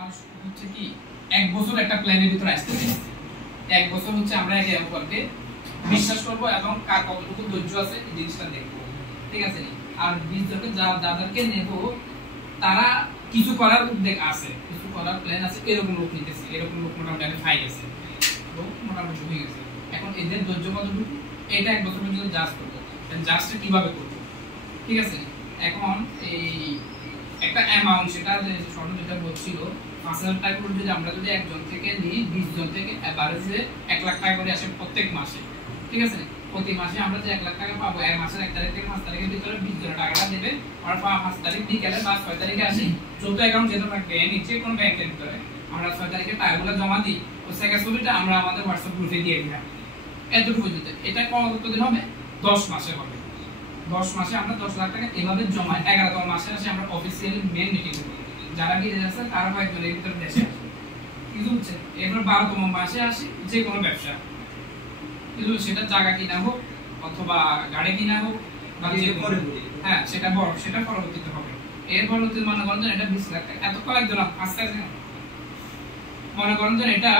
আমার হচ্ছে কি এক বছর একটা প্ল্যানের ভিতরে আসতে চাই। এক বছর হচ্ছে আমরা একে অপরকে বিশ্বাস করব এবং কার কতটুকু ধৈর্য আছে এই জিনিসটা দেখব, ঠিক আছে? আর 20 জনকে যাদেরকে নেব তারা কিছু করার উদ্যোগ আছে, কিছু করার প্ল্যান আছে, এরকম লোক নিতেছে, এরকম লোক মোটামুটি আমি পাই গেছে, লোক মোটামুটি হয়ে গেছে। এখন এদের ধৈর্য কতটুকু এটা এক বছর পর্যন্ত জাজ করবো, জাজটা কিভাবে করবো, ঠিক আছে? এখন এই একটা অ্যামাউন্ট সেটা যে শর্ট যেটা বলছিল 5000 টাকা করে যদি আমরা যদি একজন থেকে নিই 20 জন থেকে এভারেজে 1 লাখ টাকা করে আসে প্রত্যেক মাসে, ঠিক আছে? প্রতি মাসে আমরা যে 1 লাখ টাকা পাবো এই মাসের 1 তারিখ থেকে 5 তারিখের ভিতরে 20 জন টাকাটা দেবে, আর 5 তারিখ বিকেলে বা 6 তারিখে আসি যত অ্যাকাউন্ট যেটা থাকবে নিচে কোন ব্যাংকের ভিতরে আমরা 6 তারিখে টাকাগুলো জমা দিই, ওই সেকেন্ড ছবিটা আমরা আমাদের হোয়াটসঅ্যাপ গ্রুপে দিয়ে দিলাম। এতটুকু পর্যন্ত এটা কতদিন হবে? 10 মাসে হবে। 10 মাসে আমরা 10 লাখ টাকা এভাবে জমা 11তম মাসে আসে আমরা অফিসিয়ালি মেন মিটিং করব, যারা বিদেশে আছে তারা কয়েকজন এর ভিতরে দেশে আসে, কিন্তু হচ্ছে এরপর 12তম মাসে আসি যে কোনো ব্যবসা, কিন্তু সেটা জায়গা কিনা হোক অথবা গাড়ি কিনা হোক বা যে করে, হ্যাঁ সেটা বড়, সেটা পরবর্তীতে হবে। এর পরবর্তীতে মনে করেন এটা 20 লাখ টাকা এত কয়েকজন 5 মনে করেন এটা